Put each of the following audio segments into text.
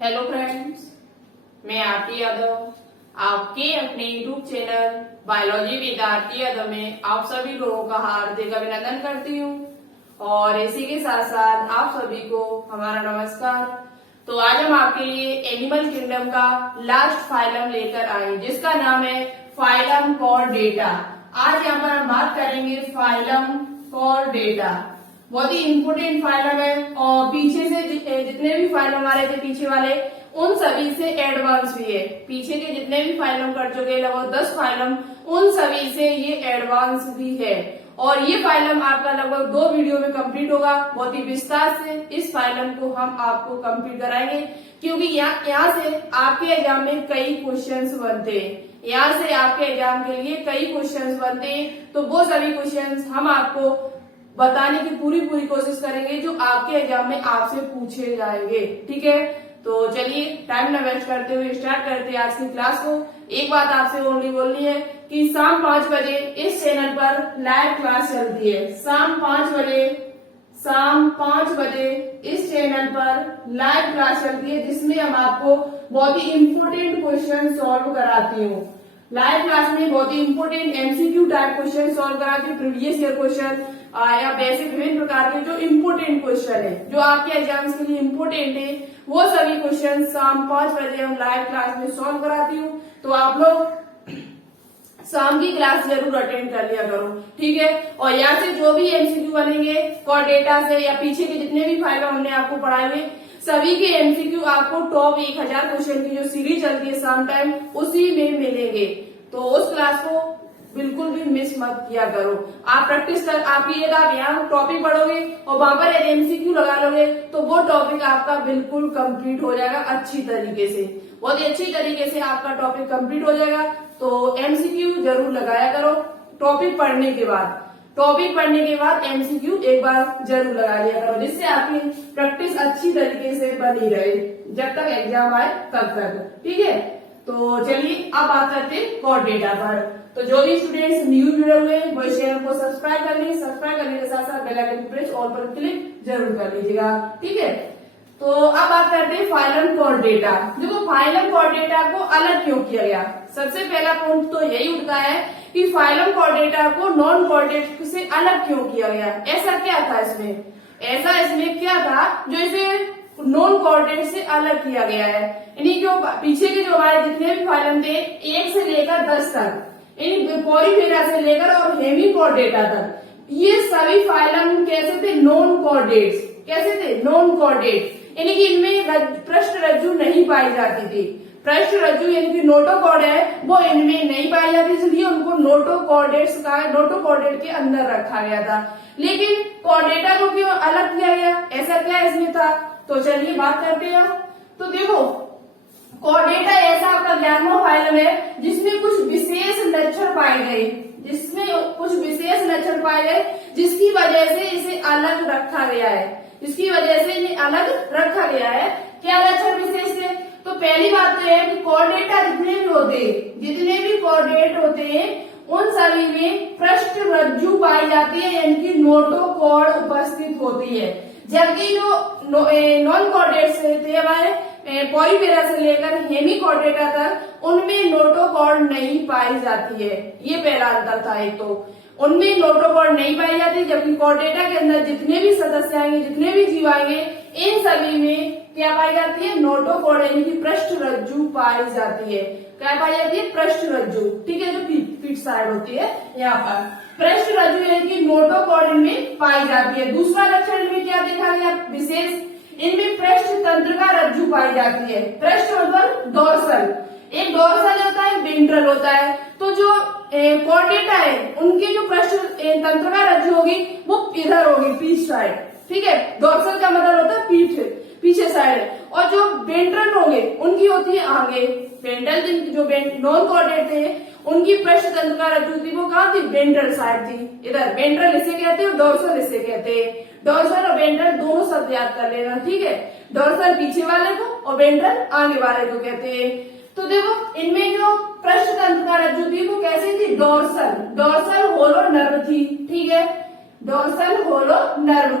Hello friends, मैं आरती यादव आपके अपने YouTube channel biology with Aarti Yadav में आप सभी लोगों का हार्दिक अभिनंदन करती हूँ और इसी के साथ साथ आप सभी को हमारा नमस्कार। तो आज हम आपके लिए एनिमल किंगडम का लास्ट फाइलम लेकर आए जिसका नाम है फाइलम कॉर्डेटा। आज यहाँ पर हम बात करेंगे फाइलम कॉर्डेटा। बहुत ही इम्पोर्टेंट फाइलम है और पीछे से जितने भी फाइलम आ रहे थे पीछे वाले उन सभी से एडवांस भी है। पीछे के जितने भी फाइलम कर चुके हैं लगभग 10 फाइलम, उन सभी से ये एडवांस भी है और ये फाइलम आपका लगभग 2 वीडियो में कंप्लीट होगा। बहुत ही विस्तार से इस फाइलम को हम आपको कंप्लीट कराएंगे क्योंकि यहाँ से आपके एग्जाम में कई क्वेश्चंस बनते हैं। यहाँ से आपके एग्जाम के लिए कई क्वेश्चंस बनते हैं, तो वो सभी क्वेश्चंस हम आपको बताने की पूरी कोशिश करेंगे जो आपके एग्जाम में आपसे पूछे जाएंगे। ठीक है, तो चलिए टाइम न वेस्ट करते हुए स्टार्ट करते हैं आज की क्लास को। एक बात आपसे ओनली बोलनी है कि शाम 5 बजे इस चैनल पर लाइव क्लास चलती है। शाम 5 बजे इस चैनल पर लाइव क्लास चलती है जिसमें हम आपको बहुत ही इम्पोर्टेंट क्वेश्चन सॉल्व कराती हूँ। लाइव क्लास में बहुत ही important MCQ type question solve कराती हूँ, प्रीवियस ईयर क्वेश्चन या वैसे विभिन्न प्रकार के जो इम्पोर्टेंट क्वेश्चन है, जो आपके एग्जाम्स के लिए इम्पोर्टेंट है, वो सभी क्वेश्चन शाम 5 बजे हम लाइव क्लास में सॉल्व कराती हूँ। तो आप लोग शाम की क्लास जरूर अटेंड कर लिया करो। ठीक है, और यहाँ से जो भी एमसीक्यू बनेंगे कॉर्डेटा से या पीछे के जितने भी फाइल हमने आपको पढ़ाए सभी के एमसीक्यू आपको टॉप 1000 क्वेश्चन की जो सीरीज चलती है शाम टाइम उसी में मिलेंगे। तो उस क्लास को बिल्कुल भी मिस मत किया करो। आप प्रैक्टिस कर आपकी आप यहाँ टॉपिक पढ़ोगे और वहां पर एमसीक्यू लगा लोगे तो वो टॉपिक आपका बिल्कुल कंप्लीट हो जाएगा अच्छी तरीके से। बहुत ही अच्छी तरीके से आपका टॉपिक कंप्लीट हो जाएगा। तो एमसीक्यू जरूर लगाया करो टॉपिक पढ़ने के बाद एमसीक्यू एक बार जरूर लगा लिया करो जिससे आपकी प्रैक्टिस अच्छी तरीके से बनी रहे जब तक एग्जाम आए तब तक। ठीक है, तो चलिए अब बात करते हैं कॉर्डेटा पर। तो जो भी स्टूडेंट्स न्यू जुड़े हुए हैं वो चैनल को सब्सक्राइब कर लीजिए। सब्सक्राइब करने के साथ साथ बेल आइकन प्रेस ऑल पर क्लिक जरूर कर लीजिएगा। ठीक है, तो अब बात करते हैं फाइलम कॉर्डेटा। देखो फाइलम कॉर्डेटा को अलग क्यों किया गया, सबसे पहला पॉइंट तो यही उठता है कि फाइलम कॉर्डेटा को नॉन कॉर्डेट से अलग क्यों किया गया। ऐसा क्या था इसमें क्या था जो इसे नॉन कॉर्डेट से अलग किया गया है। यानी जो पीछे के जो हमारे जितने भी फाइलम थे 1 से लेकर 10 तक, पॉलीफेरा से लेकर और हेमिकॉर्डेटा तक, ये सभी फाइलम कैसे थे, नॉन कॉर्डेट्स। कैसे थे, नॉन कॉर्डेट, यानी कि इनमें पृष्ठ रज्जु नहीं पाई जाती थी। पृष्ठ रज्जु यानी कि नोटोकॉर्ड है वो इनमें नहीं पाई जाती, इसलिए उनको नोटोकॉर्डेट के अंदर रखा गया था। लेकिन कॉर्डेटा को क्यों अलग किया गया, ऐसा क्या इसमें था, तो चलिए बात करते हैं। तो देखो कॉर्डेटा ऐसा आपका 11वां फाइलम है जिसमें कुछ विशेष लक्षण पाए गए जिसकी वजह से इसे अलग रखा गया है। क्या लक्षण विशेष है, तो पहली बात तो है कि कॉर्डेटा जितने भी कॉर्डेट होते हैं उन सभी में पृष्ठ रज्जु पाई जाती है, यानी कि नोटोकॉर्ड उपस्थित होती है। जबकि जो नॉन कॉर्डेट्स थे हमारे पॉलीफेरा से लेकर हेमिकॉर्डेटा तक उनमें नोटोकॉर्ड नहीं पाई जाती है। ये पहला अंतर था। एक तो उनमें नोटोकॉर्ड नहीं पाई जाती, जबकि कॉर्डेटा के अंदर जितने भी सदस्य आएंगे, जितने भी जीव आएंगे, इन सभी में क्या पाई जाती है, नोटोकॉर्ड यानी कि पृष्ठ रज्जु पाई जाती है। क्या पाई जाती है, पृष्ठ रज्जु। ठीक है, जो पीठ साइड होती है यहाँ पर पृष्ठ रज्जु यानी कि नोटोकॉर्ड इनमें पाई जाती है। दूसरा लक्षण इनमें क्या देखा गया विशेष, इनमें पृष्ठ तंत्र का रज्जु पाई जाती है। पृष्ठ मतलब डोर्सल, एक डोर्सल होता है, वेंट्रल होता है। तो जो कॉर्डेटा है उनके जो पृष्ठ तंत्र का रज्जु होगी वो इधर होगी, पीठ साइड। ठीक है, डोर्सल का मतलब होता है पीछे साइड, और जो वेंट्रल होंगे उनकी होती है आगे। वेंट्रल जो नॉन कॉर्डेट थे उनकी पृष्ठ तंत्र का रज्जु थी वो कहाँ थी, वेंट्रल साइड थी। इधर वेंट्रल इसे कहते हैं और डोर्सल इसे कहते हैं। डोर्सल और वेंट्रल दोनों शब्द याद कर लेना। ठीक है, डोर्सल पीछे वाले को और वेंट्रल आगे वाले को कहते हैं। तो देखो इनमें जो पृष्ठ तंत्र का रज्जु थी वो कैसी थी, डोर्सल होलो नर्व थी। ठीक है, डोर्सल होलो नर्व।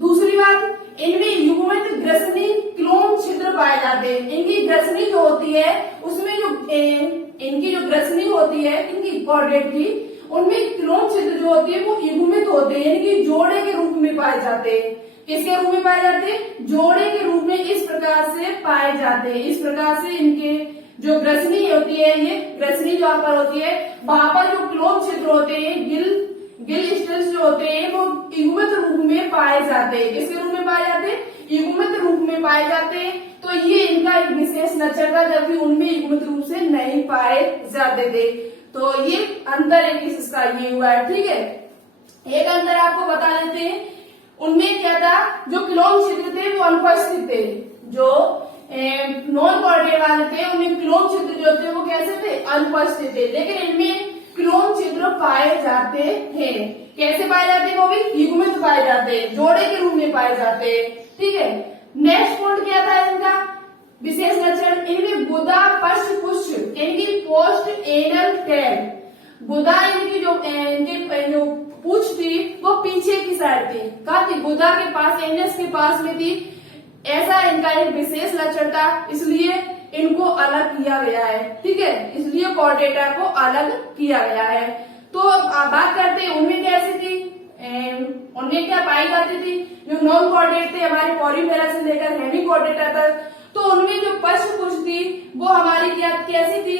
दूसरी बात, इनमें युग्मित ग्रसनी क्लोम छिद्र पाए जाते हैं। इनकी ग्रसनी जो होती है उसमें जो इनकी जो ग्रसनी होती है इनकी कॉर्डेट की, उनमें क्लोम छिद्र जो होती है वो युग्मित होते हैं, यानी कि जोड़े के रूप में पाए जाते हैं। किसके रूप में पाए जाते हैं? जोड़े के रूप में इस प्रकार से पाए जाते हैं। इस प्रकार से इनके जो ग्रसनी होती है, ये ग्रसनी जो पर होती है, वहां पर जो क्लोम छिद्र होते हैं, गिल स्टिल्स जो होते हैं वो युग्मित रूप में पाए जाते हैं। किसके रूप में पाए जाते हैं? युग्मित रूप में पाए जाते हैं। तो ये इनका एक विशेष लक्षण था, जबकि उनमें युग्मित रूप से नहीं पाए जाते थे। तो ये अंतर एक इसका ये हुआ है। ठीक है, एक अंतर आपको बता देते हैं, उनमें क्या था, जो क्लोम छिद्र थे वो अनुपस्थित थे। जो नॉन कॉर्डेट वाले थे उनमें क्लोम छिद्र जो थे वो कैसे थे? अनुपस्थित थे। लेकिन इनमें क्लोम छिद्र पाए जाते हैं। कैसे पाए जाते हैं? वो भी युग्मित पाए जाते हैं, जोड़े के रूप में पाए जाते हैं। ठीक है, नेक्स्ट पॉइंट क्या था इनका विशेष लक्षण? इनमें गुदा पश्च पुष्ट, इनकी पोस्ट एनल टैग, गुदा इनकी जो पूछ थी वो पीछे की साइड थी। कहा थी? गुदा के पास, एनस के पास में थी। ऐसा इनका एक विशेष लक्षण था, इसलिए इनको अलग किया गया है। ठीक है, इसलिए कॉर्डेटा को अलग किया गया है। तो बात करते हैं उनमें कैसी थी, उनमें क्या पाई जाती थी? जो नॉन कॉर्डेट थे हमारे पॉलीमेरा से लेकर हेमी कॉर्डेटा तक, तो उनमें जो पश्च पुष्ट थी वो हमारी क्या कैसी थी?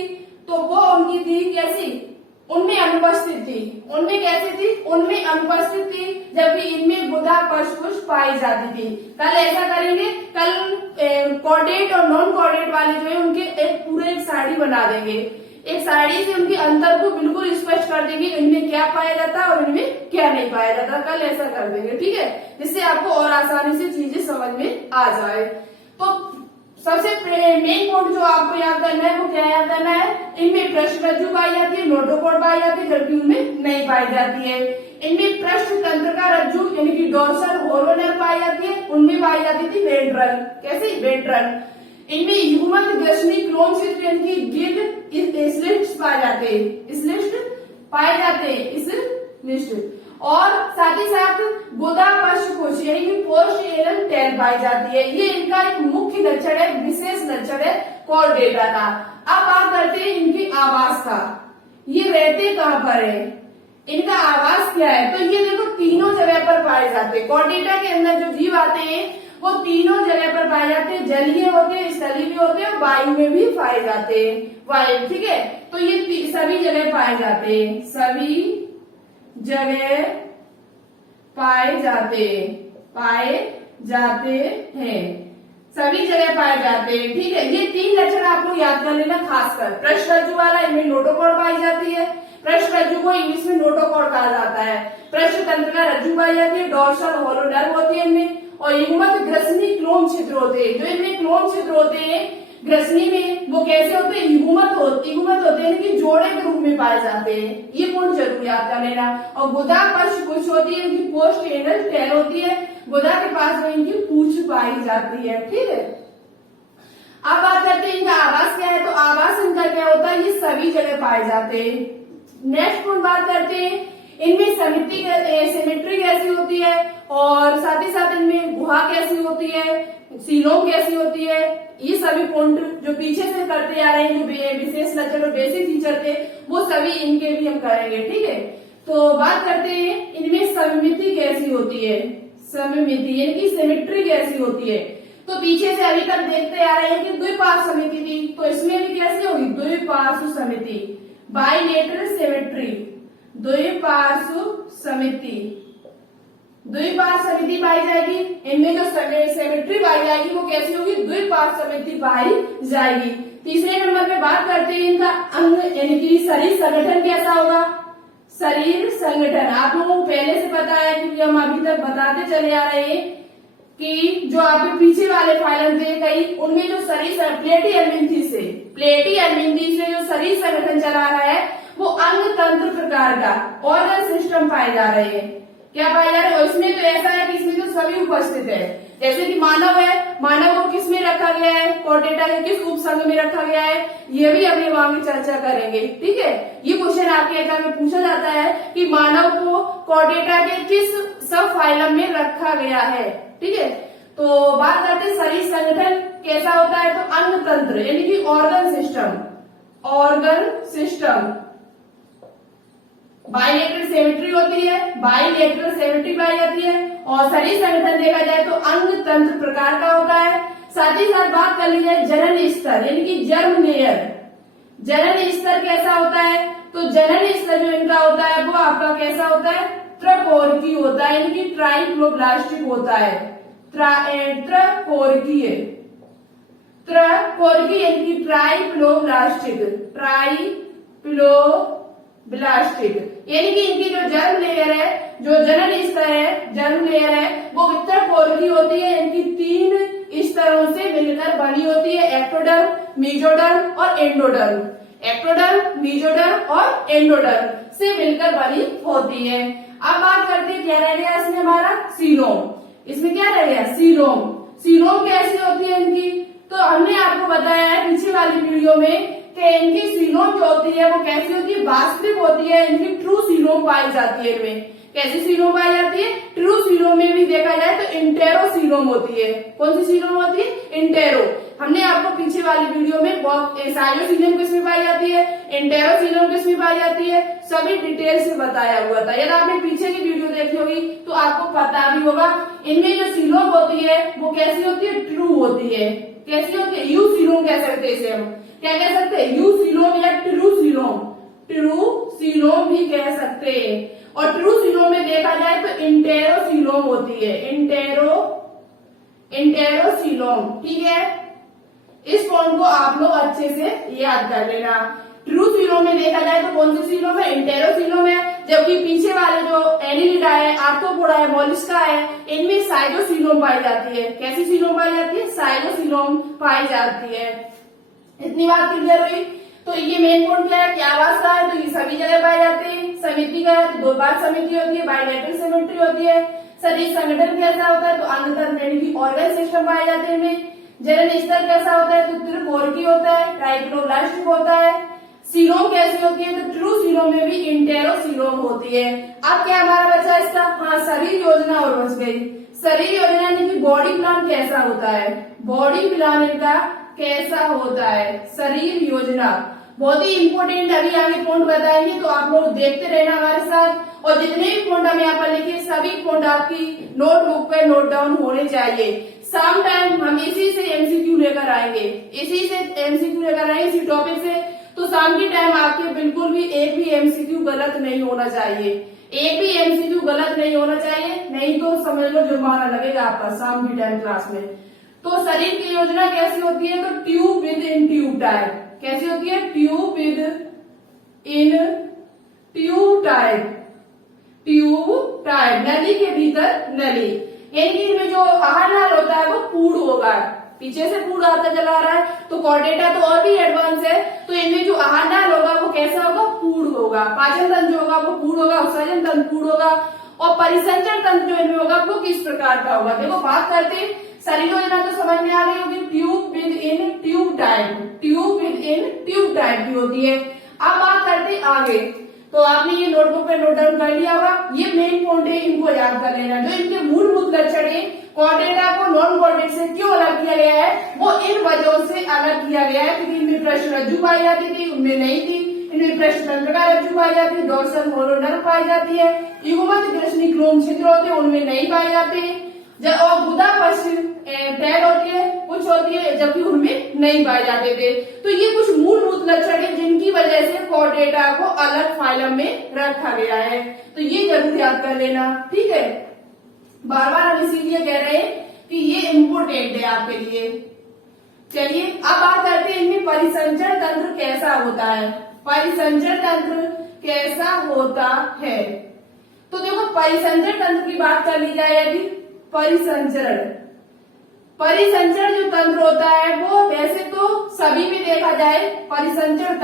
तो वो उनकी थी कैसी? उनमें अनुपस्थित थी। उनमें कैसी थी? उनमें अनुपस्थित थी, जबकि इनमें गुदा पश्च पुष्ट पाई जाती थी। कल ऐसा करेंगे, कल कॉर्डेट और नॉन कॉर्डेट वाले जो है उनके एक पूरे एक साड़ी बना देंगे। एक साड़ी से उनके अंतर को बिल्कुल स्पष्ट कर देंगे, इनमें क्या पाया जाता है और इनमें क्या नहीं पाया जाता। कल ऐसा कर देंगे। ठीक है, जिससे आपको और आसानी से चीजें समझ में आ जाए। तो सबसे मेन पॉइंट जो आपको याद करना है वो क्या याद करना है? इनमें पृष्ठ रज्जु पाई जाती है, नोटोकॉर्ड पाई जाती है, जबकि उनमें नहीं पाई जाती है। इनमें पृष्ठ तंत्र का रज्जु यानी कि डोर्सल होलो नर्व पाई जाती है, उनमें पाई जाती थी वेंट्रल। कैसी? वेंट्रल। इनमें युग्मत ग्रसनी क्लोम छिद्र यानी कि गिल स्लिट्स पाए जाते हैं, स्लिट्स पाए जाते हैं, इस लिस्ट। और साथ ही साथ गुदा पश्च पुष्ट यानी कि पोस्ट एनल टैग पाई जाती है। ये इनका एक मुख्य लक्षण है, विशेष लक्षण है कॉर्डेटा का। अब बात करते हैं इनकी आवास का। ये रहते कहाँ पर है, इनका आवास क्या है? तो ये देखो तीनों जगह पर पाए जाते हैं। कॉर्डेटा के अंदर जो जीव आते हैं वो तीनों जगह पर पाए जाते हैं, जलीय होते हैं, स्थलीय भी होते हैं, वायु में भी पाए जाते हैं। वायु, ठीक है, तो ये सभी जगह पाए जाते हैं, सभी जगह पाए जाते हैं, सभी जगह पाए जाते हैं। ठीक है, ये तीन लक्षण आप लोग याद कर लेना खासकर। पृष्ठ रज्जु वाला, इनमें नोटोकॉर्ड पाई जाती है। पृष्ठ रज्जु को इंग्लिश में नोटोकॉर्ड कहा जाता है। पृष्ठ तंत्र का रज्जु पाई जाती है, डोर्सल होलो नर्व होती है इनमें, और युग्मत ग्रसनी क्लोम छिद्र होते हैं। जो इनमें क्लोम छिद्र होते हैं ग्रसनी में, वो कैसे होते हैं? युग्मत होते हैं कि जोड़े के रूप में पाए जाते हैं। ये पॉइंट जरूर याद कर लेना। और गुदा पश्च पुष्ट होती है, इनकी पोस्ट एनल टैग होती है, गुदा के पास में इनकी पूंछ पाई जाती है। ठीक है, अब बात करते हैं इनका आवास क्या है। तो आवास इनका क्या होता है? ये सभी जगह पाए जाते हैं। नेक्स्ट पॉइंट बात करते हैं इनमें सिमेट्री कैसी होती है, और साथ ही साथ इनमें गुहा कैसी होती है, सीलोम कैसी होती है। ये सभी पॉइंट जो पीछे से करते आ रहे हैं, जो विशेष लक्षण और बेसिक फीचर थे, वो सभी इनके भी हम करेंगे। ठीक है, तो बात करते हैं इनमें सममिति कैसी होती है। सममिति यानी कि सिमेट्री कैसी होती है। तो पीछे से अभी तक देखते आ रहे हैं कि द्विपार्श्व समिति थी, तो इसमें भी कैसी होगी? द्विपार्श्व समिति, बाइलेटरल सिमेट्री, द्विपार्श्व समिति, द्विपार्श्व समिति पाई जाएगी। इनमें जो सिमेट्री पाई जाएगी वो कैसी होगी? द्विपार्श्व समिति पाई जाएगी। तीसरे नंबर पे बात करते हैं इनका अंग यानी कि शरीर संगठन कैसा होगा। शरीर संगठन आप लोगों को पहले से पता है, क्योंकि हम अभी तक बताते चले आ रहे हैं कि जो आपके पीछे वाले फाइलम थे कई, उनमें जो शरीर प्लेटी एल्मिंथी से जो शरीर संगठन चला रहा है वो अंग तंत्र प्रकार का ऑर्गन सिस्टम पाए जा रहे हैं। क्या पाए जा रहे हैं। इसमें तो ऐसा है कि इसमें तो सभी उपस्थित है, जैसे कि मानव है, मानव को किस में रखा गया है, कोर्डेटा के किस उपसंघ में रखा गया है, ये भी अभी वहां में चर्चा करेंगे। ठीक है, ये क्वेश्चन आपके एग्जाम में पूछा जाता है कि मानव को कोर्डेटा के किस सब फाइलम में रखा गया है। ठीक है, तो बात करते हैं शरीर संगठन कैसा होता है, तो अंग तंत्र यानी कि ऑर्गन सिस्टम बाइलेटरल सिमेट्री होती है, बाइलेटरल सिमेट्री पाई जाती है। और शरीर संगठन देखा जाए तो अंग तंत्र प्रकार का होता है। साथ ही साथ बात कर ली जाए जनन स्तर यानी कि जर्म लेयर, जनन स्तर कैसा होता है, तो जनन स्तर जो इनका होता है वो आपका कैसा होता है, त्रकोरकीय होता है यानी कि ट्राइक्लोब्लास्टिक होता है, त्रकोरकीय यानी कि ट्राइक्लोब्लास्टिक यानी कि इनकी जो जर्म लेयर है, जो जनन स्तर है, जर्म लेयर है वो त्रकोरकीय होती है। इनकी 3 स्तरों से मिलकर बनी होती है, एक्टोडर्म, मेसोडर्म और एंडोडर्म। एक्टोडर्म, मेसोडर्म और एंडोडर्म से मिलकर बनी होती है। अब बात करते हैं क्या रह गया इसमें हमारा, सीलोम। इसमें क्या रह गया, सीलोम कैसी होती है इनकी, तो हमने आपको बताया है पीछे वाली वीडियो में कि इनकी सीलोम जो होती है वो कैसी होती है, वास्तविक होती है। इनकी ट्रू सीलोम पाई जाती है। इनमें कैसी सीलोम पाई जाती है, ट्रू सीलोम में भी देखा जाए तो इंटेरो सीलोम होती है। कौन सी सीलोम होती है, इंटेरो। हमने आपको पीछे वाली वीडियो में साइलोसीलम किसमें पाई जाती है, इंटेरोसीलम किसमें पाई जाती है, सभी डिटेल से बताया हुआ था। यदि आपने पीछे की वीडियो देखी होगी तो आपको पता भी होगा। इनमें जो सीलोम होती है वो कैसी होती है, ट्रू होती है। कैसी होती है, यू सीलोम कह सकते हैं इसे हम, क्या कह सकते हैं, यू सीलोम या ट्रू सीलोम भी कह सकते हैं। और ट्रू सीलोम में देखा जाए तो इंटेरोसीलोम होती है, इंटेरोसीलोम। ठीक है, इस पॉइंट को आप लोग अच्छे से याद कर लेना। ट्रू सीलोम में देखा जाए तो कौन सी सीलोम है, इंटेरोसीलोम है। जबकि पीछे वाले जो एनिलिडा है, आर्थ्रोपोडा है, मोलस्का है, इनमें साइलोसीलोम पाई जाती है। कैसी सीलोम पाई जाती है, साइलोसीलोम पाई जाती है। इतनी बात क्लियर हुई। तो ये मेन पॉइंट क्या है, क्या अवस्था है, तो ये सभी जगह पाए जाते हैं। समिति का है तो 2 बार समिति होती है, बाइलेटरल सिमेट्री होती है। शरीर संगठन कैसा होता है, तो अंग तंत्र यानी कि ऑर्गन सिस्टम पाए जाते हैं इनमें। जनन स्तर कैसा होता है, तो त्रकोरकीय होता है, ट्राइक्लोब्लास्टिक होता है। सीलोम कैसी होती है, तो ट्रू सीलोम में भी इंटेरोसीलोम होती है। अब क्या हमारा बचा इसका, हाँ शरीर योजना और बच गई। शरीर योजना यानी कि बॉडी प्लान कैसा होता है, बॉडी प्लान इनका कैसा होता है, शरीर योजना बहुत ही इंपॉर्टेंट। अभी आगे पॉइंट बताएंगे तो आप लोग देखते रहना हमारे साथ। और जितने भी पॉइंट हम यहाँ पर लिखे सभी पॉइंट आपकी नोटबुक पे नोट डाउन होने चाहिए। शाम टाइम हम इसी से एमसीक्यू लेकर आएंगे, इसी से एमसीक्यू लेकर आएंगे इसी टॉपिक से। तो शाम के टाइम आपके बिल्कुल भी एक भी एमसीक्यू गलत नहीं होना चाहिए, एक भी एमसीक्यू गलत नहीं होना चाहिए, नहीं तो समझ लो जुर्माना लगेगा आपका शाम की टाइम क्लास में। तो शरीर की योजना कैसी होती है, तो tube with in tube type. कैसी होती है, tube with in tube type, नली के भीतर नली। यानी कि इनमें जो आहार नाल होता है वो पूर्ण होगा, पीछे से पूर्ण आता चला रहा है। तो कॉर्डेटा तो और भी एडवांस है, तो इनमें जो आहार नाल होगा वो कैसा होगा, पूर्ण होगा। पाचन तंत्र जो होगा वो पूर्ण होगा, उत्सर्जन तंत्र पूर्ण होगा। और परिसंचरण तंत्र जो इनमें होगा वो किस प्रकार का होगा। देखो बात करते शरीर योजना तो समझ में आ गई होगी, tube with in tube type की होती है। अब बात करते आगे, तो आपने ये नोटबुक पे नोट डाउन कर लिया होगा। ये मेन पॉइंट है, इनको याद कर लेना। जो इनके मूलभूत लक्षण है, कॉर्डेटा को नॉन कॉर्डेट से क्यों अलग किया गया है, वो इन वजहों से अलग किया गया है। क्योंकि इनमें पृष्ठ रज्जु पाई जाती थी, उनमें नहीं थी। इनमें पृष्ठ तंत्र का रज्जु पाई जाती है, डोर्सल होलो नर्व पाई जाती है। युग्मत कृष्णी क्लोम छिद्र होते हैं, उनमें नहीं पाए जाते। और गुदा पश्च टैल होती है, कुछ होती है, जबकि उनमें नहीं पाए जाते थे। तो ये कुछ मूलभूत लक्षण है जिनकी वजह से कॉर्डेटा को अलग फाइलम में रखा गया है। तो ये जरूर याद कर लेना, ठीक है। बार बार हम इसीलिए कह रहे हैं कि ये इम्पोर्टेंट है आपके लिए। चलिए अब बात करते हैं इनमें परिसंचरण तंत्र कैसा होता है। परिसंचरण तंत्र कैसा होता है, तो देखो परिसंचरण तंत्र की बात कर ली जाए यदि, परिसंचरण जो तंत्र होता है वो वैसे तो सभी में देखा जाए परिसंचरण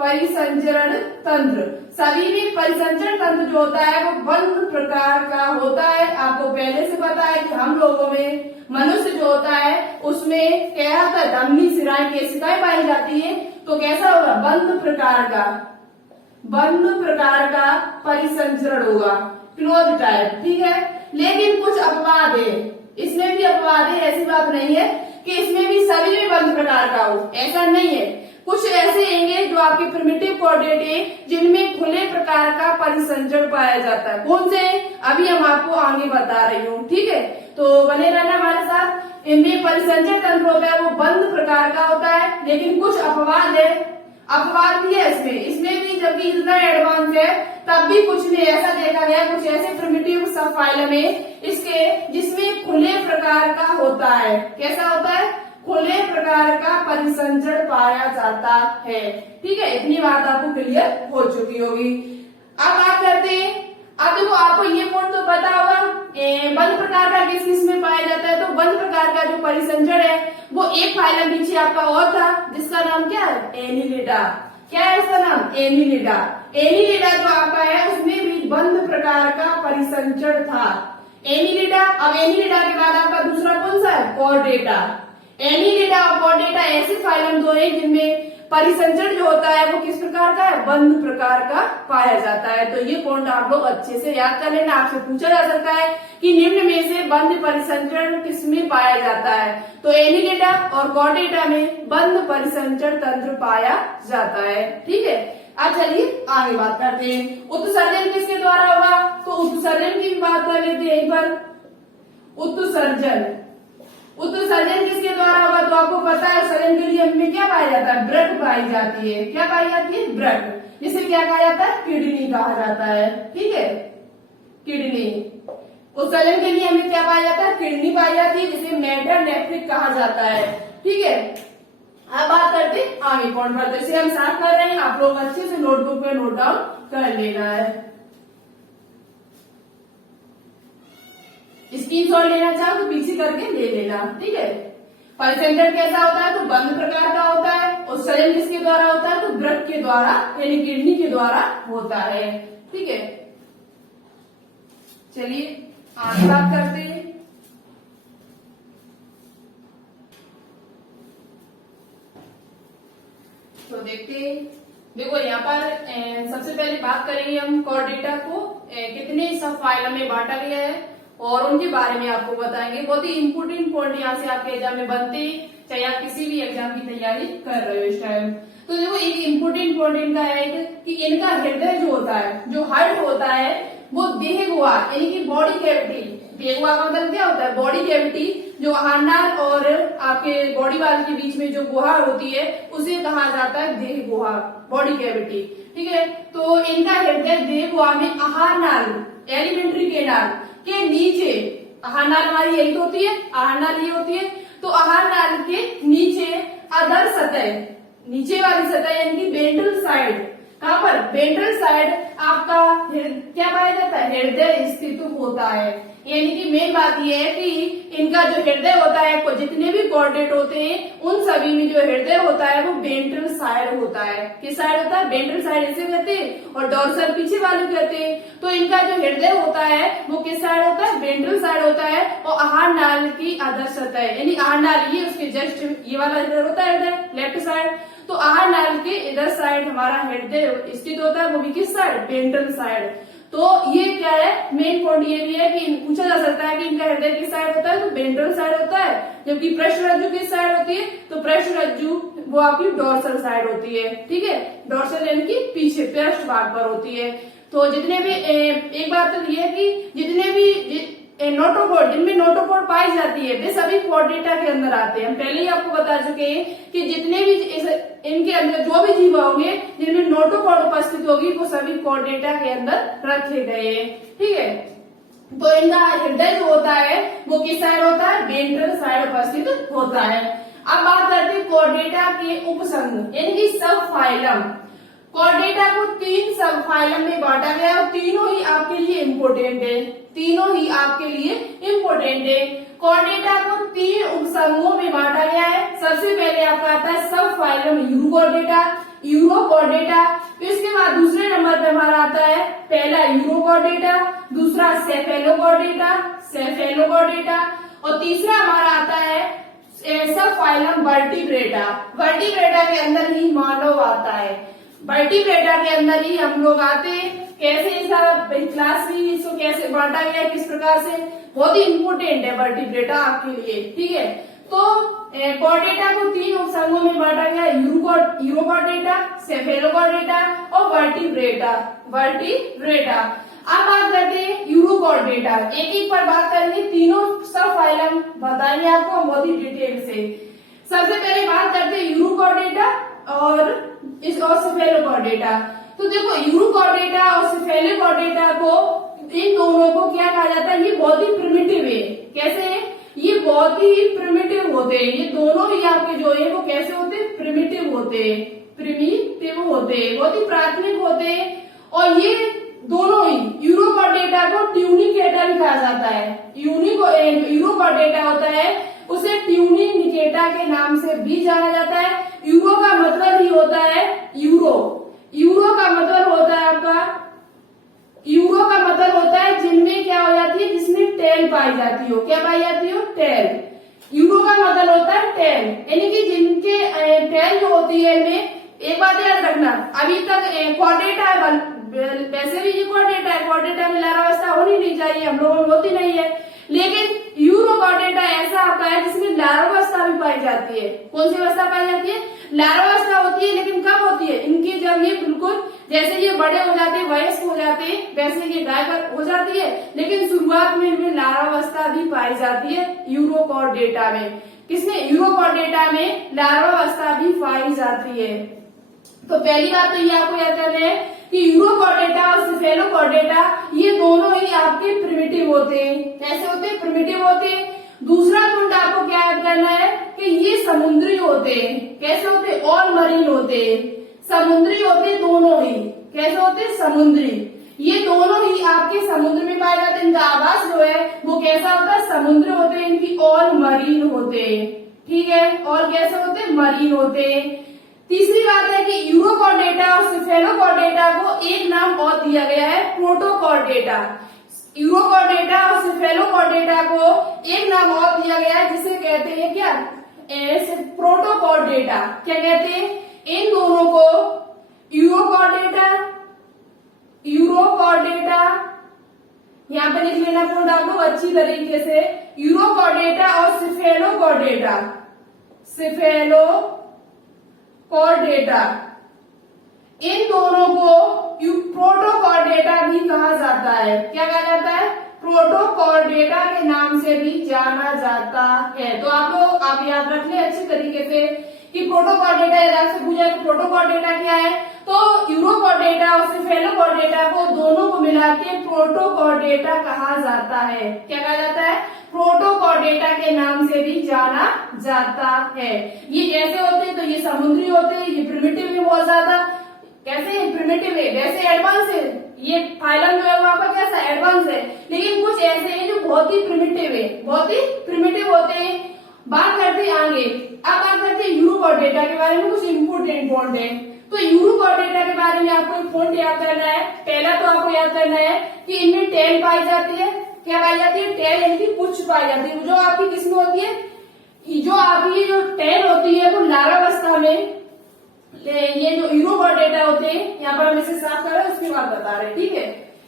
परिसंचरण तंत्र। सभी में परिसंचरण तंत्र जो होता है वो बंद प्रकार का होता है। आपको पहले से पता है कि हम लोगों में मनुष्य जो होता है उसमें क्या होता है, धमनी शिराएं केशिकाएं पाई जाती है। तो कैसा होगा, बंद प्रकार का परिसंचरण होगा, क्लोज टाइप। ठीक है, लेकिन कुछ अपवाद है, इसमें भी अपवाद है। ऐसी बात नहीं है कि इसमें भी सभी में बंद प्रकार का हो, ऐसा नहीं है। कुछ ऐसे होंगे जो आपके प्रिमिटिव कोऑर्डिनेट है जिनमें खुले प्रकार का परिसंचरण पाया जाता है। कौन से, अभी हम आपको आगे बता रही हूँ। ठीक है, तो बने रहना हमारे साथ। इनमें परिसंचरण तंत्र होता है वो बंद प्रकार का होता है, लेकिन कुछ अपवाद है, अपवाद भी है इसमें भी, जबकि इतना एडवांस है तब भी कुछ ने ऐसा देखा गया, कुछ ऐसे प्रिमिटिव सब फाइलम है इसके जिसमें खुले प्रकार का होता है। कैसा होता है, खुले प्रकार का परिसंचरण पाया जाता है। ठीक है, इतनी बात आपको क्लियर हो चुकी होगी। अब बात करते हैं, अब देखो आपको ये पॉइंट तो पता होगा बंद प्रकार का किस किस में पाया जाता है। तो बंद प्रकार का जो परिसंचरण है वो एक फाइलम पीछे आपका और था जिसका नाम क्या है, एनिलिडा। क्या है उसका नाम, एनिलिडा। एनिलिडा जो आपका है उसमें भी बंद प्रकार का परिसंचरण था, एनिलिडा। अब एनिलिडा के बाद आपका दूसरा कौन सा है, कॉर्डेटा। एनिलिडा और कॉर्डेटा ऐसे फाइलम दो है जिनमें परिसंचरण जो होता है वो किस प्रकार का है, बंद प्रकार का पाया जाता है। तो ये पॉइंट आप लोग अच्छे से याद कर लेना। आपसे पूछा जा सकता है कि निम्न में से बंद परिसंचरण किसमें पाया जाता है। तो एनिलिडा और कॉर्डेटा में बंद परिसंचरण तंत्र पाया जाता है। ठीक है, अब चलिए आगे बात करते हैं। उत्सर्जन किसके द्वारा होगा, तो उत्सर्जन की बात कर लेते हैं एक बार। उत्सर्जन किसके द्वारा होगा, तो आपको पता है उत्सर्जन के लिए हमें क्या पाया जाता है, ब्रक पाई जाती है। क्या पाई जाती है, ब्रक, जिसे क्या कहा जाता है, किडनी कहा जाता है। ठीक है, किडनी। उत्सर्जन के लिए हमें क्या पाया जाता है, किडनी पाई जाती है, जिसे मेटानेफ्रिक कहा जाता है। ठीक है, अब बात करते आगे पॉइंट पर। तो इसे हम साफ कर रहे हैं, आप लोग अच्छे से नोटबुक पे नोट डाउन कर लेना है। स्क्रीनशॉट लेना चाहो तो पीछे करके ले लेना। ठीक है, परिसंचरण कैसा होता है, तो बंद प्रकार का होता है। उत्सर्जन किसके द्वारा होता है, तो ब्रक के द्वारा यानी किडनी के द्वारा होता है। ठीक है, चलिए आगे बात करते हैं। तो देखो यहाँ पर सबसे पहले बात करेंगे हम कॉर्डेटा को कितने सब फाइलम में बांटा गया है और उनके बारे में आपको बताएंगे। बहुत ही इंपोर्टेंट पॉइंट यहाँ से आपके एग्जाम में बनते हैं, चाहे आप किसी भी एग्जाम की तैयारी कर रहे हो इस टाइम। तो देखो एक इम्पोर्टेंट पॉइंट इनका है कि इनका हृदय जो होता है, जो हार्ट होता है, वो देह गुहा यानी कि बॉडी कैविटी। देह गुहा का मतलब क्या होता है, बॉडी कैविटी, जो आहारनाल और आपके बॉडी वाल के बीच में जो गुहा होती है उसे कहा जाता है देह गुहा, बॉडी कैविटी। ठीक है, तो इनका हृदय देह गुहा में आहारनाल, एलिमेंट्री कैनाल के नीचे, आहारनाल हमारी यही तो होती है, आहारनाल ये होती है, तो आहारनाल के नीचे अधर सतह, नीचे वाली सतह यानी कि वेंट्रल साइड, कहाँ पर, वेंट्रल साइड आपका क्या पाया जाता है, हृदय स्थित होता है। यानी कि मेन बात यह है कि इनका जो हृदय होता है, जितने भी कोऑर्डिनेट होते हैं उन सभी में जो हृदय होता है वो वेंट्रल साइड होता है। किस साइड होता है, वेंट्रल साइड इसे कहते हैं और डोर्सल पीछे वाले कहते हैं। तो इनका जो हृदय होता है वो किस साइड होता है, वेंट्रल साइड होता है और आहारनाल की अधर सतह यानी आहारनाल ये उसके जस्ट ये वाला इधर होता है हृदय, लेफ्ट साइड। तो आहारनाल के इधर साइड हमारा हृदय स्थित होता है, वो भी किस साइड, वेंट्रल साइड। तो ये क्या है, मेन पॉइंट ये भी है कि पूछा जा सकता है कि इनका हृदय किस साइड होता है, तो वेंट्रल साइड होता है। जबकि पृष्ठ रज्जु किस साइड होती है, तो पृष्ठ रज्जु वो आपकी डोर्सल साइड होती है। ठीक है, डोर्सल यानी कि पीछे पृष्ठ भाग पर होती है। तो जितने भी एक बात तो ये है कि जितने भी नोटोकॉर्ड, जिनमें नोटोकॉर्ड पाई जाती है वे सभी कॉर्डेटा के अंदर आते हैं। हम पहले ही आपको बता चुके हैं कि जितने भी इनके अंदर जो भी जीव होंगे जिनमें नोटोकॉर्ड उपस्थित होगी वो सभी कॉर्डेटा के अंदर रखे गए हैं। ठीक है, तो इनका हृदय जो होता है वो किस साइड होता है, वेंट्रल साइड उपस्थित होता है। अब बात करते हैं कॉर्डेटा के उपसंघ यानी कि सब फाइलम। कॉर्डेटा को 3 सब फाइलम में बांटा गया और तीनों ही आपके लिए इम्पोर्टेंट है, तीनों ही आपके लिए इम्पोर्टेंट है। कॉर्डेटा को 3 उपसमूहों में बांटा गया है। सबसे पहले आपका आता है सब फाइलम यूकॉर्डेटा, यूरोकॉर्डेटा। तो इसके बाद दूसरे नंबर पे हमारा आता है पहला यूरोकॉर्डेटा, दूसरा सेफेलोकॉर्डेटा, सेफेलोकॉर्डेटा, और तीसरा हमारा आता है सब फाइलम वर्टिब्रेटा। वर्टिब्रेटा के अंदर ही मानव आता है, वर्टिब्रेटा के अंदर ही हम लोग आते हैं। कैसे इसका क्लास भी इसको कैसे बांटा गया है, किस प्रकार से, बहुत ही इंपोर्टेंट है वर्टिब्रेटा आपके लिए। ठीक है, तो कॉर्डेटा को 3 उपसंघों में बांटा गया, यूरोकॉर्डेटा, सेफेलोकॉर्डेटा और वर्टिब्रेटा। वर्टिब्रेटा। अब बात करते हैं यूरोकॉर्डेटा, एक एक पर बात करेंगे, तीनों सब फाइलम बताएंगे आपको बहुत ही डिटेल से। सबसे पहले बात करते हैं यूरोकॉर्डेटा और सेफेलोकॉर्डेटा। तो देखो यूरोकॉर्डेटा और सेफेलोकॉर्डेटा को, इन दोनों को क्या कहा जाता है, ये बहुत ही प्रिमिटिव है। कैसे है? ये बहुत ही प्रिमिटिव होते हैं, ये दोनों ही आपके जो है वो कैसे होते हैं, प्रिमिटिव होते हैं, प्रिमिटिव होते हैं, बहुत ही प्राथमिक होते हैं। और ये दोनों ही, यूरोकॉर्डेटा को ट्यूनिकेटा भी कहा जाता है। यूरोकॉर्डेटा होता है उसे ट्यूनिकेटा के नाम से भी जाना जाता है। यूरो का मतलब ही होता है यूरो, यूरो का मतलब होता है आपका, यूरो का मतलब होता है जिनमें क्या हो जाती है, जिसमें टेल पाई जाती हो। क्या पाई जाती हो? टेल। यूरो का मतलब होता है टेल, यानी कि जिनके टेल जो होती है इनमें, एक बात याद रखना, अभी तक कॉर्डेटा है, वैसे भी ये कॉर्डेटा है, कॉर्डेटा में लारावस्था होनी नहीं चाहिए, हम लोगों में होती नहीं है, लेकिन यूरोकॉर्डेटा ऐसा आपका है जिसमें लारावस्था भी पाई जाती है। कौन सी अवस्था पाई जाती है? लारावस्था होती है, लेकिन कब होती है? इनकी जब ये बिल्कुल जैसे ये बड़े हो जाते हैं, वयस्क हो जाते हैं, वैसे ये गाय हो जाती है, लेकिन शुरुआत में इनमें लारावस्था भी पाई जाती है यूरोकॉर्डेटा में। किसमें? यूरोकॉर्डेटा में लारावस्था भी पाई जाती है। तो पहली बात तो ये आपको याद करना है कि यूरोकॉर्डेटा और सेफेलोकॉर्डेटा ये दोनों ही आपके प्रिमिटिव होते हैं। कैसे होते हैं? प्रिमिटिव होते हैं। दूसरा पॉइंट आपको क्या याद करना है कि ये समुद्री होते हैं। कैसे होते हैं? ऑल मरीन होते हैं, समुद्री होते हैं दोनों ही। कैसे होते हैं? समुद्री। ये दोनों ही आपके समुद्र में पाए जाते हैं, इनका आवास जो है वो कैसा होता है? समुद्र होते हैं, इनकी ऑल मरीन होते हैं। ठीक है, और कैसे होते हैं? मरीन होते हैं। तीसरी बात है कि यूरोकॉर्डेटा और सेफेलोकॉर्डेटा को एक नाम और दिया गया है, प्रोटोकॉर्डेटा। यूरोकॉर्डेटा और सेफेलोकॉर्डेटा को एक नाम और दिया गया है जिसे कहते हैं क्या? प्रोटोकॉर्डेटा। क्या कहते हैं? इन दोनों को यूरोकॉर्डेटा, यूरोकॉर्डेटा यहाँ पे लिख लेना पॉइंट आप लोग अच्छी तरीके से, यूरोकॉर्डेटा और सेफेलोकॉर्डेटा, सेफेलोकॉर्डेटा, इन दोनों को प्रोटोकॉर्डेटा भी कहा जाता है। क्या कहा जाता है? प्रोटोकॉर्डेटा के नाम से भी जाना जाता है। तो आप याद रख लें अच्छी तरीके से कि प्रोटोकॉर्डेटा, यदि आपसे पूछा है प्रोटोकॉर्डेटा क्या है, तो यूरोकॉर्डेटा और सेफेलोकॉर्डेटा को दोनों को मिला के प्रोटोकॉर्डेटा कहा जाता है। क्या कहा जाता है? प्रोटोकॉर्डेटा के नाम से भी जाना जाता है। ये कैसे होते हैं? तो ये समुद्री होते हैं, ये प्रिमिटिव है बहुत ज्यादा। कैसे प्रिमिटिव है? वैसे एडवांस है, ये फाइलम जो है वो आपका कैसा एडवांस है, लेकिन कुछ ऐसे हैं जो बहुत ही प्रिमिटिव है, बहुत ही प्रिमिटिव होते हैं। बात करते हैं आगे, अब बात करते हैं यूरोकॉर्डेटा के बारे में, कुछ इंपोर्टेंट पॉइंट है। तो यूरोकॉर्डेटा के बारे में आपको एक पॉइंट याद करना है। पहला तो आपको याद करना है कि इनमें टेल पाई जाती है। क्या पाई जाती है? टेल, यानी कि पूंछ पाई जाती है, जो आपकी किसमें होती है? जो आपकी जो टेल होती है वो लारावस्था में, ये जो यूरोकॉर्डेटा होते हैं, यहाँ पर हम इसे साफ कर रहे हैं, उसकी बात बता रहे हैं। ठीक है,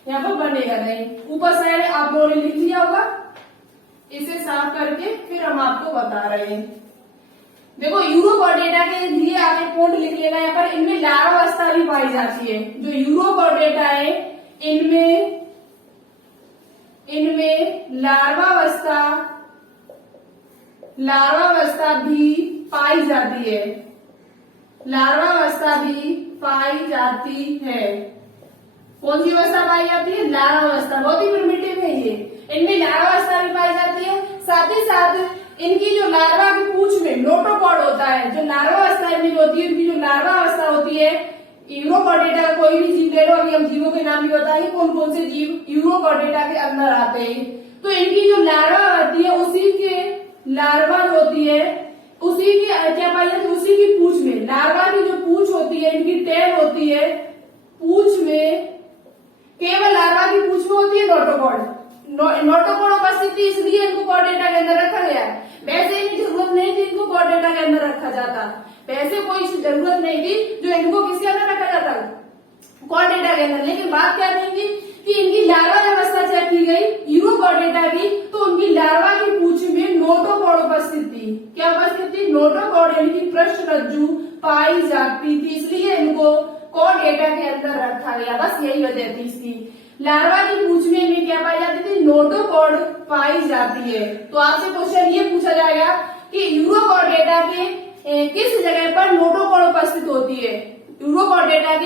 यहाँ पर बनेगा नहीं, ऊपर साइड आप लोगों ने लिख लिया होगा, इसे साफ करके फिर हम आपको बता रहे हैं। देखो यूरोकॉर्डेटा के लिए आपने पॉइंट लिख लेना है, पर इनमें लारावस्था भी पाई जाती है। जो यूरोकॉर्डेटा है इनमें लार्वावस्था भी पाई जाती है, लार्वावस्था भी पाई जाती है। कौन सी अवस्था पाई जाती है? लार्वावस्था। बहुत ही प्रिमिटिव है ये, इनमें लार्वावस्था भी पाई जाती है। साथ ही साथ इनकी जो लार्वा की पूंछ में नोटोकॉर्ड होता है, जो लार्वावस्था इनमें होती है, इनकी जो लार्वावस्था होती है, यूरोकॉर्डेटा का कोई भी जीव ले लो, अभी हम जीवों के नाम भी बताएंगे कौन कौन से जीव यूरोकॉर्डेटा के अंदर आते हैं। तो इनकी जो लार्वा होती है, उसी के लार्वा जो होती है उसी की क्या पाई जाती है, उसी की पूंछ में, लार्वा की जो पूंछ होती है, इनकी टेल होती है, पूंछ में केवल लार्वा की पूंछ में होती है नोटोकॉर्ड। नोटोकॉर्ड उपस्थिति इसलिए इनको कॉर्डेटा के अंदर रखा गया है। वैसे इनकी जरूरत नहीं थी इनको कॉर्डेटा के अंदर रखा जाता, वैसे कोई जरूरत नहीं थी जो इनको किसके अंदर रखा जाता, कॉर्डेटा के अंदर। लेकिन बात क्या थी कि इनकी लार्वा अवस्था चेक की गई यूरोकॉर्डेटा की, तो उनकी लार्वा की पूंछ में नोटोकॉर्ड उपस्थित थी। क्या उपस्थित थी, नोटोकॉर्ड यानी कि पृष्ठरज्जु पाई जाती थी, इसलिए इनको कॉर्डेटा के अंदर रखा गया। बस यही वजह थी इसकी। लार्वा की पूंछ में इनमें क्या पाई जाती थी, नोटोकॉर्ड पाई जाती है। तो आपसे क्वेश्चन ये पूछा जाएगा कि यूरोकॉर्डेटा के किस जगह पर नोटोकॉर्ड उपस्थित होती है। यूरोकॉर्डेटा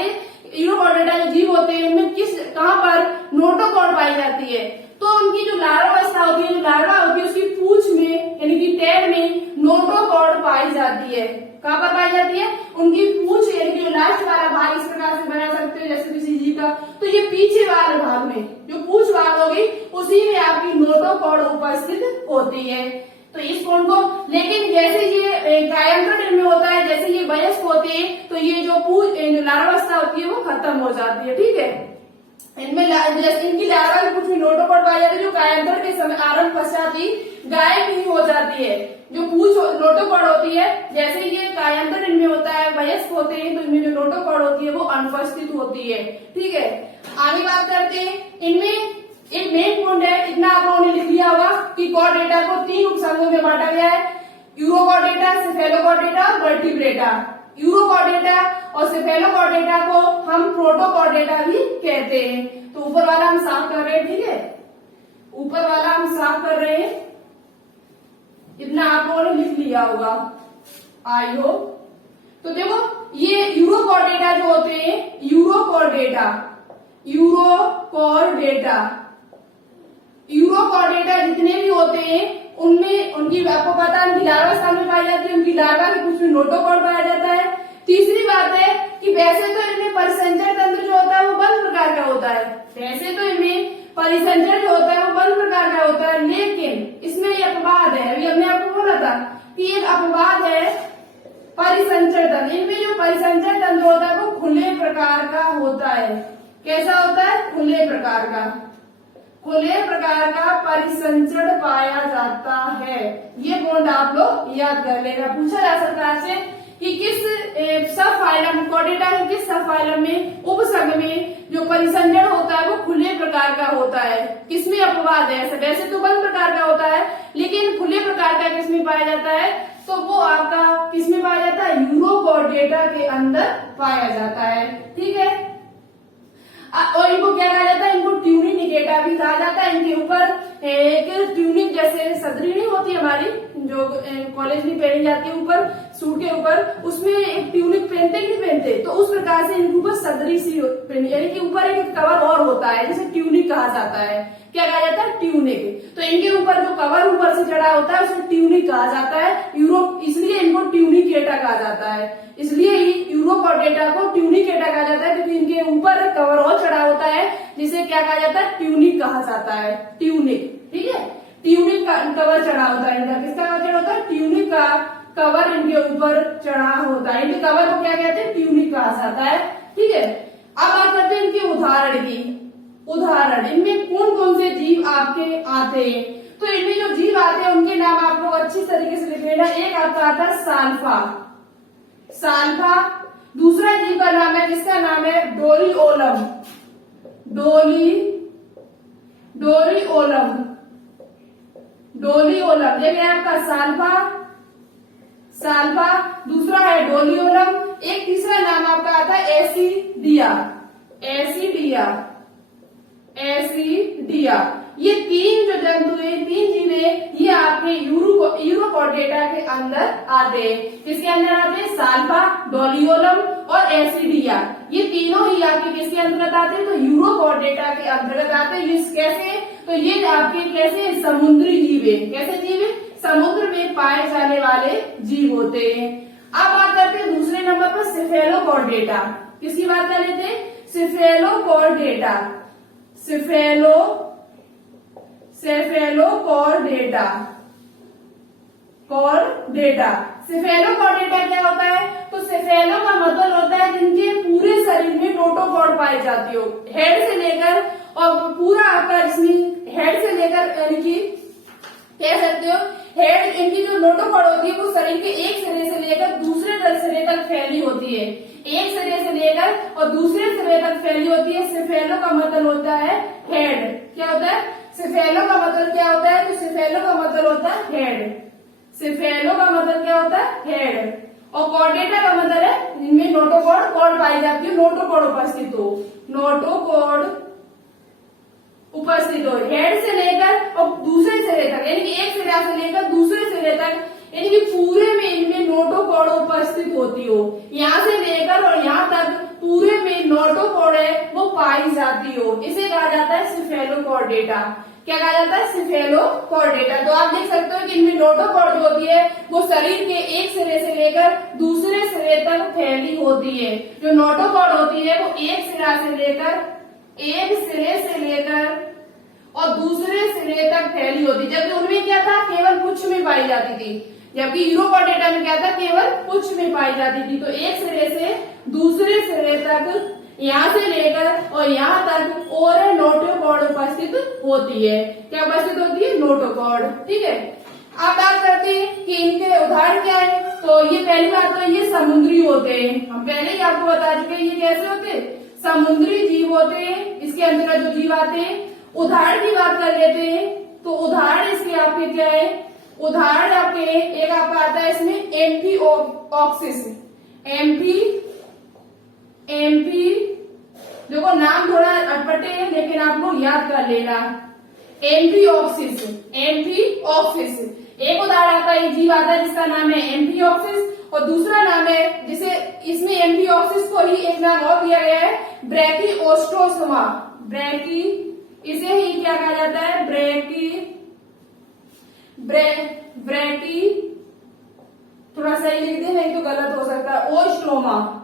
जो जीव होते हैं उनमें कहाँ पर नोटोकॉर्ड पाई जाती है। तो उनकी जो लार्वा अवस्था होती है, जो लार्वा होती है उसकी पूंछ में यानी कि टेल में नोटोकॉर्ड पाई जाती है। कहाँ पर पाई जाती है, उनकी पूंछ यानी कि जो लास्ट वाला भाग इस प्रकार से बना सकते हैं जैसे किसी जीव का, तो ये पीछे वाले भाग में जो पूंछ भाग होगी उसी में आपकी नोटोकॉर्ड उपस्थित होती है। तो इस कोण को, लेकिन जैसे ये कायांतर में होता है, जैसे ये वयस्क होते हैं, तो ये जो लार्वावस्था होती है वो खत्म हो जाती है। ठीक है, इनमें जैसे इनकी लार्वा की पूंछ में नोटोकॉर्ड पाई जाती है जो कायांतर के समय आरंभ पश्चात ही गायब ही हो जाती है। जो पूंछ नोटोकॉर्ड होती है, जैसे ये कायांतर इनमें होता है, वयस्क होते हैं, तो इनमें जो नोटोकॉर्ड होती है वो अनुपस्थित होती है। ठीक है, आगे बात करते हैं। इनमें एक मेन पॉइंट है, इतना आप लोगों ने लिख लिया होगा कि कॉर्डेटा को 3 उपसमूहों में बांटा गया है, यूरोकॉर्डेटा, सेफेलोकॉर्डेटा और वर्टिब्रेटा। यूरोकॉर्डेटा और सेफेलोकॉर्डेटा को हम प्रोटोकॉर्डेटा भी कहते हैं। तो ऊपर वाला हम साफ कर रहे हैं, ठीक है, ऊपर वाला हम साफ कर रहे हैं, इतना आप लोगों ने लिख लिया होगा आई होप। तो देखो ये यूरोकॉर्डेटा जो होते हैं, यूरोकॉर्डेटा जितने भी होते हैं उनमें उनकी आपको पता है उनकी लार्वा स्थान में पाई जाती है, उनकी लार्वा के कुछ में नोटोकॉर्ड पाया जाता है। तीसरी बात है कि वैसे तो इनमें परिसंचर तंत्र जो होता है वो बंद प्रकार का होता है, वैसे तो इनमें परिसंचर जो होता है वो बंद प्रकार का होता है, लेकिन इसमें ये अपवाद है। अभी हमने आपको बोला था कि एक अपवाद है परिसंचर तंत्र। इनमें जो परिसंचर तंत्र होता है वो खुले प्रकार का होता है। कैसा होता है, खुले प्रकार का, खुले प्रकार का परिसंचरण पाया जाता है। ये पॉइंट आप लोग याद कर लेना। पूछा जा सकता है कि किस सब फाइलम, कॉर्डेटा के किस सब फाइलम में, उपसर्ग में जो परिसंचरण होता है वो खुले प्रकार का होता है, किसमें अपवाद है। वैसे तो बंद प्रकार का होता है, लेकिन खुले प्रकार का किसमें पाया जाता है, तो वो आपका किसमें पाया जाता है, यूरोकॉर्डेटा के अंदर पाया जाता है। ठीक है, और इनको क्या कहा जाता है, इनको ट्यूनिकेटा भी कहा जाता है। इनके ऊपर एक ट्यूनिक जैसे सदरी नहीं होती हमारी जो कॉलेज में पहनी जाती है ऊपर सूट के ऊपर, उसमें एक ट्यूनिक पहनते कि नहीं पहनते, तो उस प्रकार से इनके ऊपर सदरी सी पहनी, यानी कि ऊपर एक कवर और होता है जिसे ट्यूनिक कहा जाता है। क्या कहा जाता है, ट्यूनिक। तो इनके ऊपर जो कवर ऊपर से चढ़ा होता है उसे ट्यूनिक कहा जाता है। इसलिए इनको ट्यूनिकेटा कहा जाता है, इसलिए यूरोकॉर्डेटा को ट्यूनिकेटा कहा जाता है, क्योंकि इनके ऊपर कवर और चढ़ा होता है जिसे क्या कहा जाता है, ट्यूनिक कहा जाता है। ट्यूनिक, ठीक है, ट्यूनिक का कवर चढ़ा होता है इनका। किसका कवर चढ़ा होता है, ट्यूनिक का कवर इनके ऊपर चढ़ा होता है। इनके कवर को क्या कहते हैं, ट्यूनिक कहा जाता है। ठीक है, अब बात करते हैं इनके उदाहरण की। उदाहरण, इनमें कौन कौन से जीव आपके आते हैं, तो इनमें जो जीव आते हैं उनके नाम आप लोग अच्छी तरीके से लिख लेना। एक आपका आता है साल्फा, साल्फा। दूसरा जीव का नाम है जिसका नाम है डोरीओलम, डोरीओलम। देखिए आपका साल्फा, दूसरा है डोरीओलम। एक तीसरा नाम आपका आता है एसिडिया। ये 3 जो जंतु है, 3 जीव है, ये आपके यूरोकॉर्डेटा के अंदर आते हैं। किसके अंदर आते हैं, साल्फा, डोरीओलम और एसिडिया। ये तीनों ही आपके किसके अंतर्गत आते हैं, तो यूरोकॉर्डेटा के अंतर्गत आते हैं। ये कैसे, तो ये आपके कैसे समुद्री जीव है। कैसे जीव है, समुद्र में पाए जाने वाले जीव होते हैं। अब बात करते हैं दूसरे नंबर पर सेफेलोकॉर्डेटा। किसकी बात कर लेते हैं, सेफेलोकॉर्डेटा। Cephalochordata Chordata. सेफेलोकॉर्डेटा क्या होता है? तो सेफेलो का मतलब होता है जिनके पूरे शरीर में नोटोकॉर्ड पाई जाती हो, हेड से लेकर और पूरा आपका इसमें हेड से लेकर यानी कि कह सकते हो हेड, इनकी जो नोटोकॉर्ड होती है वो शरीर के एक सिरे से लेकर दूसरे सिरे तक फैली होती है, एक सिरे से लेकर और दूसरे सिरे तक फैली होती है। सेफेलो का मतलब होता है हेड। क्या होता है? सेफेलो का मतलब क्या होता है? तो सेफेलो का मतलब होता है हेड। सेफेलो का मतलब क्या होता है? हेड। और कॉर्डेटा का मतलब है जिनमें नोटोकॉर्ड कॉर्ड पाई जाती है, नोटोकॉर्ड उपस्थित हो, नोटोकॉर्ड उपस्थित हो हेड से लेकर और दूसरे सिरे तक, यानी कि एक सिरा से लेकर दूसरे सिरे तक, यानी कि पूरे में इनमें नोटोकॉर्ड उपस्थित होती हो, यहाँ से लेकर और यहाँ तक पूरे में नोटोकॉर्ड है वो पाई जाती हो, इसे कहा जाता है सेफेलोकॉर्डेटा। क्या कहा जाता है? सेफेलोकॉर्डेटा। तो आप देख सकते हो कि इनमें नोटोकॉर्ड जो होती है वो शरीर के एक सिरे से लेकर दूसरे सिरे तक फैली होती है। जो नोटोकॉर्ड होती है वो एक सिरा से लेकर, एक सिरे से लेकर और दूसरे सिरे तक फैली होती, जबकि उनमें क्या था? केवल पुच्छ में पाई जाती थी, जबकि यूरोकॉर्डेटा में क्या था? केवल पुच्छ में पाई जाती थी। तो एक सिरे से दूसरे सिरे तक, यहाँ से लेकर और यहाँ तक और नोटोकॉर्ड उपस्थित होती है। क्या उपस्थित होती है? नोटोकॉर्ड। ठीक है, आप बात करते हैं कि इनके उदाहरण क्या है। तो ये पहली बात तो ये समुद्री होते हैं, हम पहले ही आपको बता चुके हैं ये कैसे होते हैं? समुद्री जीव होते हैं। इसके अंतर्गत जो जीव आते हैं, उदाहरण की बात कर लेते हैं। तो उदाहरण इसके आपके क्या है? उदाहरण आपके एक आपका आता है इसमें एम्फीऑक्सिस। एम्फी देखो नाम थोड़ा अटपटे है लेकिन आप लोग याद कर लेना। एम्फीऑक्सिस, एम्फीऑक्सिस एक उदाहरण आपका एक जीव आता है जिसका नाम है एम्फीऑक्सिस, और दूसरा नाम है जिसे इसमें एम्फीऑक्सिस को ही एक नाम और दिया गया है ब्रैकियोस्टोसोमा। इसे ही क्या कहा जाता है? ब्रैकी थोड़ा सही लिख दे नहीं तो गलत हो सकता है। ओस्टोमा।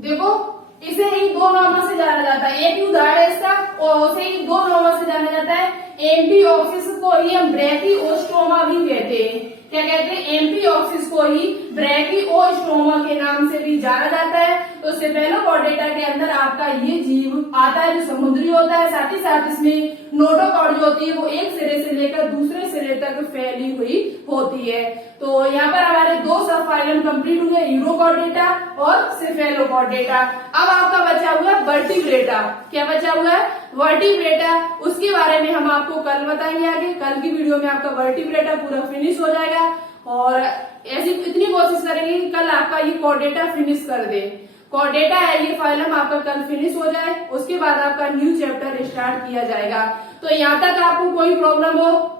देखो इसे ही दो नामों से जाना जाता है, एक ही उदाहरण है इसका और उसे ही दो नामों से जाना जाता है। एम्फीऑक्सिस को ही हम ब्रैकियोस्टोमा भी कहते हैं। क्या कहते हैं? एम्फीऑक्सिस को ही ब्रैकियोस्टोमा के नाम से भी जाना जाता है। तो सेफेलोकॉर्डेटा के अंदर आपका ये जीव आता है जो समुद्री होता है, साथ ही साथ इसमें नोटोकॉर्ड जो होती है वो एक सिरे से लेकर दूसरे सिरे तक फैली हुई होती है। तो यहाँ पर हमारे दो सब फाइलम कंप्लीट हुए, यूरोकॉर्डेटा और सेफेलोकॉर्डेटा। अब आपका बचा हुआ है वर्टिब्रेटा। क्या बचा हुआ है? वर्टिब्रेटा। उसके बारे में हम आपको कल बताएंगे आगे, कल की वीडियो में आपका वर्टिब्रेटा पूरा फिनिश हो जाएगा और ऐसी इतनी कोशिश करेंगे कि कल आपका ये कॉर्डेटा फिनिश कर दे। कॉर्डेटा है ये फाइलम आपका कल फिनिश हो जाए, उसके बाद आपका न्यू चैप्टर स्टार्ट किया जाएगा। तो यहाँ तक आपको कोई प्रॉब्लम हो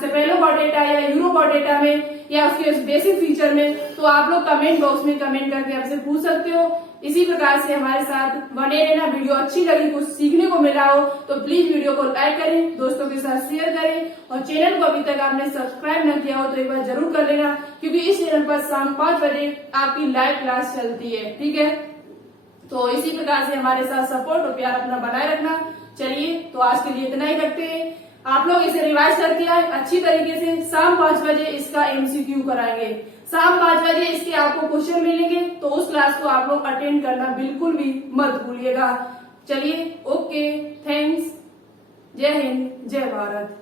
सेफेलोकॉर्डेटा या यूरोकॉर्डेटा में या उसके बेसिक फीचर में, तो आप लोग कमेंट बॉक्स में कमेंट करके हमसे पूछ सकते हो। इसी प्रकार से हमारे साथ बने रहना। वीडियो अच्छी लगी, कुछ सीखने को मिला हो तो प्लीज वीडियो को लाइक करें, दोस्तों के साथ शेयर करें और चैनल को अभी तक आपने सब्सक्राइब न किया हो तो एक बार जरूर कर लेना, क्योंकि इस चैनल पर शाम 5 बजे आपकी लाइव क्लास चलती है। ठीक है, तो इसी प्रकार से हमारे साथ सपोर्ट और प्यार अपना बनाए रखना। चलिए, तो आज के लिए इतना ही रखते हैं। आप लोग इसे रिवाइज करके आए अच्छी तरीके से। शाम 5 बजे इसका एमसीक्यू कराएंगे, शाम 5 बजे इसके आपको क्वेश्चन मिलेंगे, तो उस क्लास को आप लोग अटेंड करना बिल्कुल भी मत भूलिएगा। चलिए, ओके, थैंक्स, जय हिंद, जय भारत।